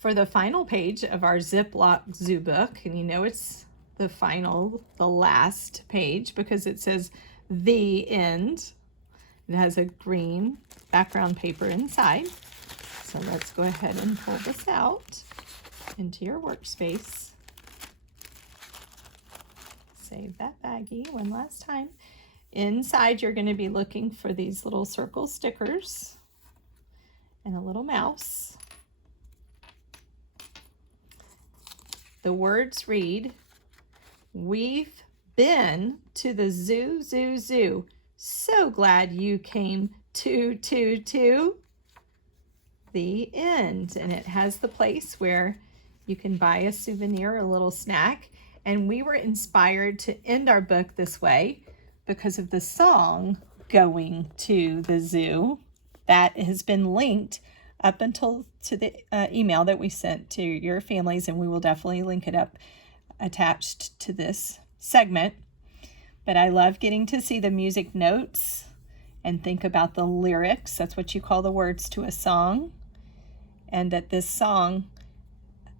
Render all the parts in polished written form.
For the final page of our Ziplock zoo book, and you know it's the last page because it says the end. It has a green background paper inside. So let's go ahead and pull this out into your workspace. Save that baggie one last time. Inside, you're going to be looking for these little circle stickers and a little mouse. The words read, "We've been to the zoo, zoo, zoo. So glad you came to the end." And it has the place where you can buy a souvenir, a little snack. And we were inspired to end our book this way because of the song "Going to the Zoo" that has been linked up until to the email that we sent to your families, and we will definitely link it up attached to this segment. But I love getting to see the music notes and think about the lyrics. That's what you call the words to a song, and that this song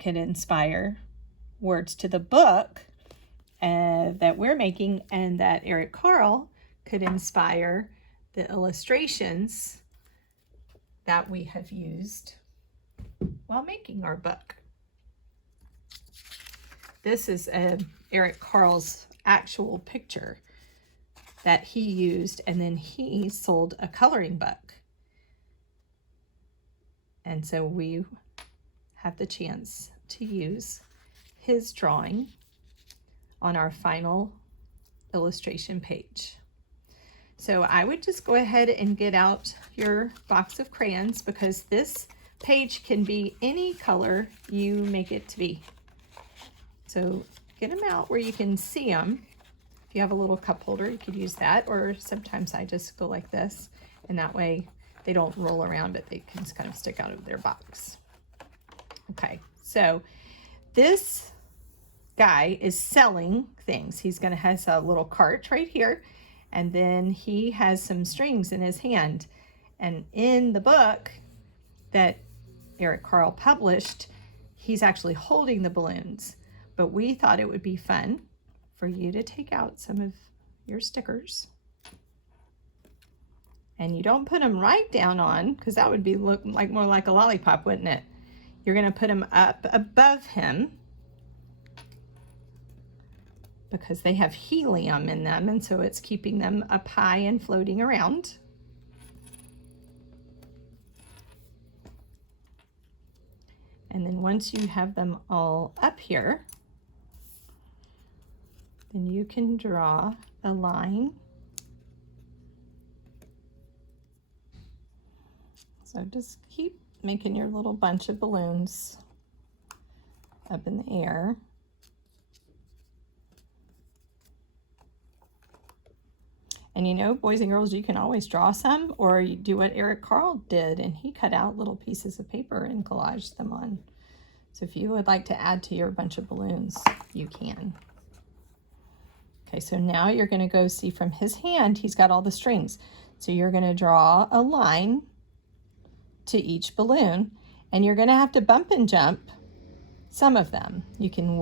can inspire words to the book that we're making, and that Eric Carle could inspire the illustrations that we have used while making our book. This is Eric Carle's actual picture that he used, and then he sold a coloring book. And so we have the chance to use his drawing on our final illustration page. So I would just go ahead and get out your box of crayons, because this page can be any color you make it to be. So get them out where you can see them. If you have a little cup holder, you could use that, or sometimes I just go like this, and that way they don't roll around, but they can kind of stick out of their box. Okay, so this guy is selling things. He's going to have a little cart right here, and then he has some strings in his hand. And in the book that Eric Carle published, he's actually holding the balloons. But we thought it would be fun for you to take out some of your stickers. And you don't put them right down on, because that would be look like more like a lollipop, wouldn't it? You're going to put them up above him, because they have helium in them, and so it's keeping them up high and floating around. And then once you have them all up here, then you can draw a line. So just keep making your little bunch of balloons up in the air. And you know, boys and girls, you can always draw some, or you do what Eric Carle did, and he cut out little pieces of paper and collaged them on. So if you would like to add to your bunch of balloons, you can. Okay, so now you're going to go see from his hand, he's got all the strings. So you're going to draw a line to each balloon, and you're going to have to bump and jump some of them. You can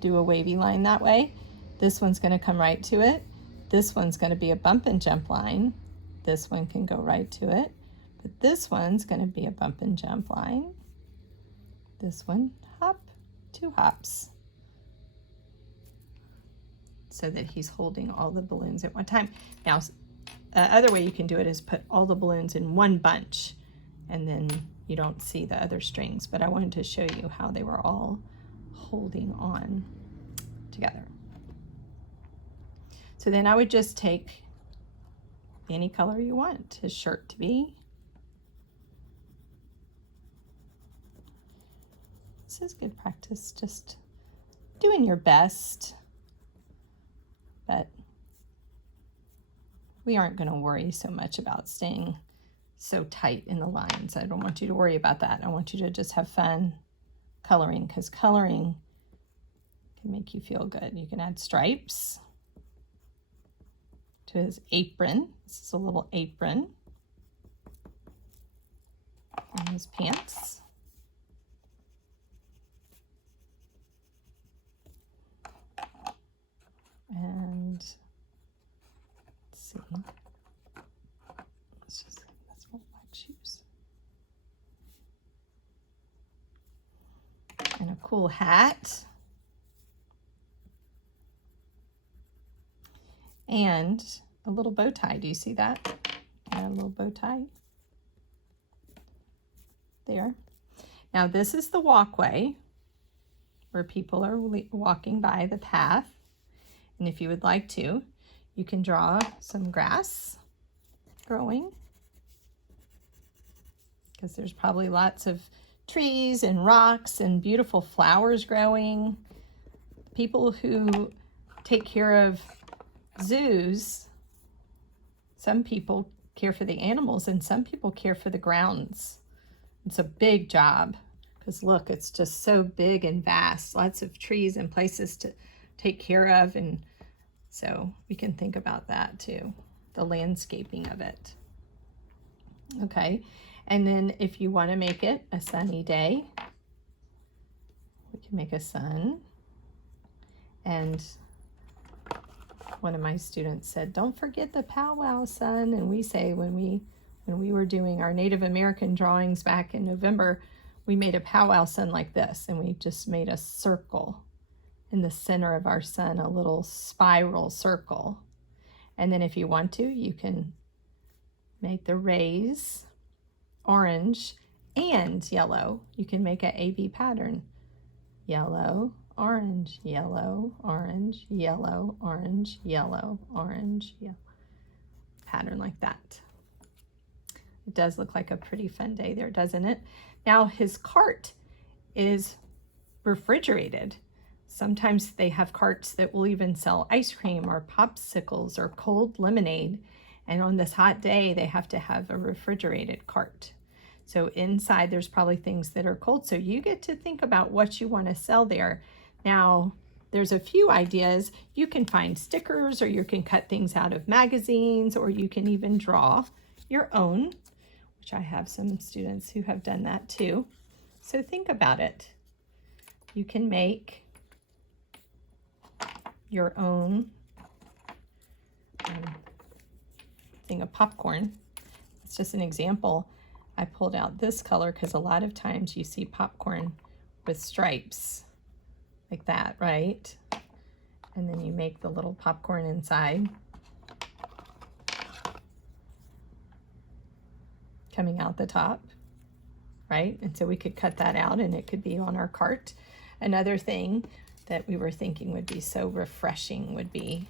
do a wavy line that way. This one's going to come right to it. This one's going to be a bump and jump line. This one can go right to it, but this one's going to be a bump and jump line. This one, hop, 2 hops. So that he's holding all the balloons at one time. Now, other way you can do it is put all the balloons in one bunch, and then you don't see the other strings, but I wanted to show you how they were all holding on together. So then I would just take any color you want his shirt to be. This is good practice, just doing your best, but we aren't going to worry so much about staying so tight in the lines. I don't want you to worry about that. I want you to just have fun coloring, because coloring can make you feel good. You can add stripes to his apron. This is a little apron on his pants. And a cool hat. And a little bow tie. Do you see that? A little bow tie. There. Now this is the walkway where people are walking by the path. And if you would like to, you can draw some grass growing, because there's probably lots of trees and rocks and beautiful flowers growing. People who take care of zoos, some people care for the animals and some people care for the grounds. It's a big job because look, it's just so big and vast, lots of trees and places to take care of, and so we can think about that too, the landscaping of it. Okay, and then if you want to make it a sunny day, we can make a sun. And one of my students said, don't forget the powwow sun. And we say when we were doing our Native American drawings back in November, we made a powwow sun like this, and we just made a circle in the center of our sun, a little spiral circle. And then if you want to, you can make the rays orange and yellow. You can make an AB pattern. Yellow, orange, yellow, orange, yellow, orange, yellow, orange, yellow. Pattern like that. It does look like a pretty fun day there, doesn't it? Now his cart is refrigerated. Sometimes they have carts that will even sell ice cream or popsicles or cold lemonade. And on this hot day, they have to have a refrigerated cart. So inside there's probably things that are cold. So you get to think about what you want to sell there. Now, there's a few ideas. You can find stickers, or you can cut things out of magazines, or you can even draw your own, which I have some students who have done that too. So think about it. You can make your own thing of popcorn. It's just an example. I pulled out this color because a lot of times you see popcorn with stripes like that, right? And then you make the little popcorn inside coming out the top, right? And so we could cut that out and it could be on our cart. Another thing that we were thinking would be so refreshing would be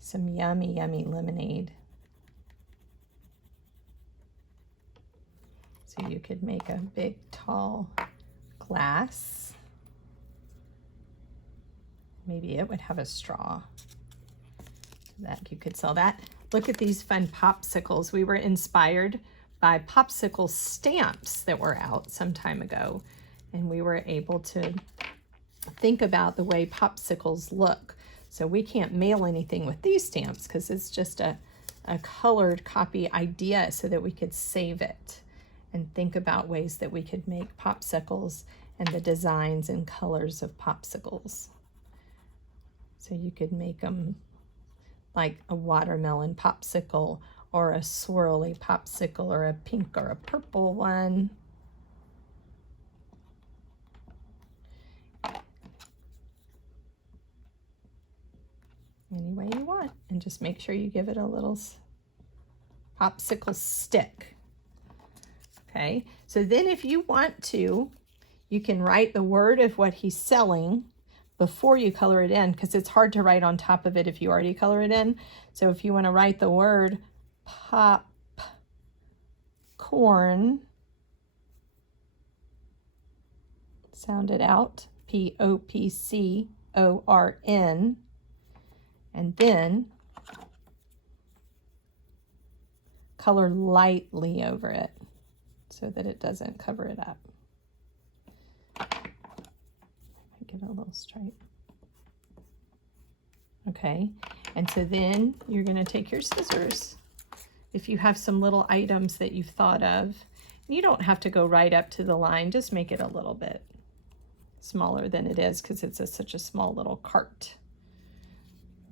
some yummy, yummy lemonade. So you could make a big, tall glass. Maybe it would have a straw. That you could sell that. Look at these fun popsicles. We were inspired by popsicle stamps that were out some time ago, and we were able to think about the way popsicles look. So we can't mail anything with these stamps because it's just a colored copy idea, so that we could save it and think about ways that we could make popsicles and the designs and colors of popsicles. So you could make them like a watermelon popsicle, or a swirly popsicle, or a pink or a purple one. Any way you want, and just make sure you give it a little popsicle stick. Okay, so then if you want to, you can write the word of what he's selling before you color it in, because it's hard to write on top of it if you already color it in. So if you want to write the word popcorn, sound it out, Popcorn, and then color lightly over it so that it doesn't cover it up. Give it a little stripe. Okay, and so then you're going to take your scissors. If you have some little items that you've thought of, you don't have to go right up to the line, just make it a little bit smaller than it is because it's such a small little cart.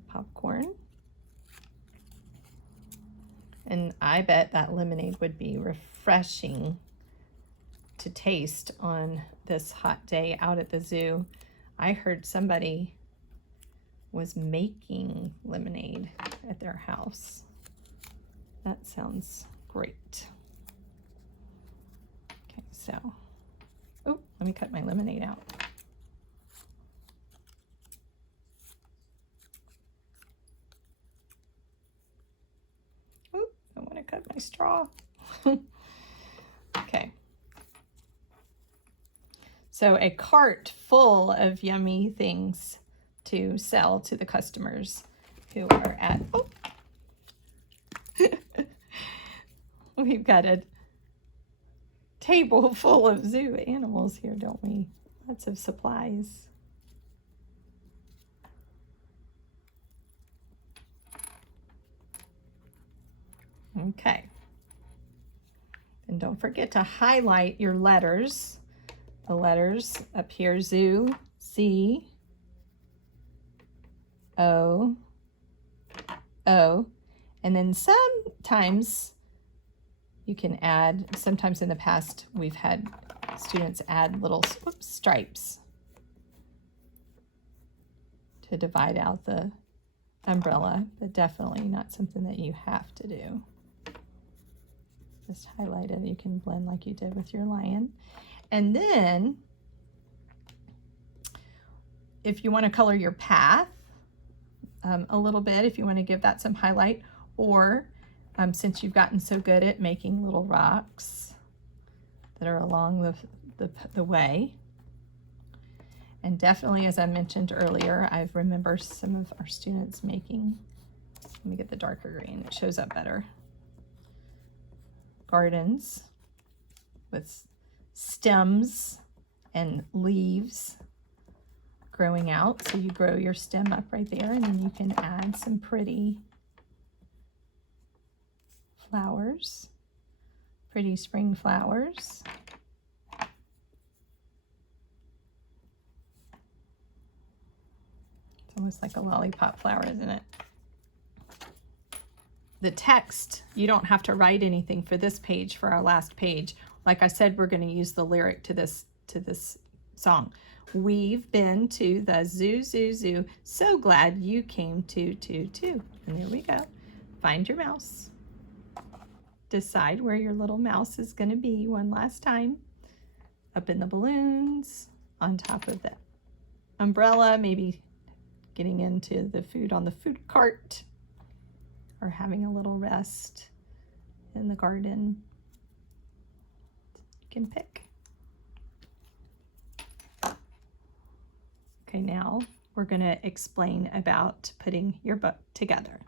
Popcorn. And I bet that lemonade would be refreshing to taste on this hot day out at the zoo. I heard somebody was making lemonade at their house. That sounds great. Okay, so, oh, let me cut my lemonade out. Oh, I want to cut my straw. Okay. So a cart full of yummy things to sell to the customers who are at, oh, we've got a table full of zoo animals here, don't we? Lots of supplies. Okay. And don't forget to highlight your letters. The letters up here, zoo, C, O, O. And then sometimes you can add, sometimes in the past we've had students add little stripes to divide out the umbrella, but definitely not something that you have to do. Just highlight it. You can blend like you did with your lion. And then if you want to color your path a little bit, if you want to give that some highlight, or since you've gotten so good at making little rocks that are along the way. And definitely, as I mentioned earlier, I remember some of our students making, let me get the darker green, it shows up better, gardens with stems and leaves growing out. So you grow your stem up right there, and then you can add some pretty flowers, pretty spring flowers. It's almost like a lollipop flower, isn't it? The text, you don't have to write anything for this page, for our last page. Like I said, we're going to use the lyric to this song. We've been to the zoo, zoo, zoo. So glad you came to. And there we go. Find your mouse. Decide where your little mouse is going to be one last time. Up in the balloons, on top of the umbrella, maybe getting into the food on the food cart, or having a little rest in the garden. You can pick. Okay, now we're going to explain about putting your book together.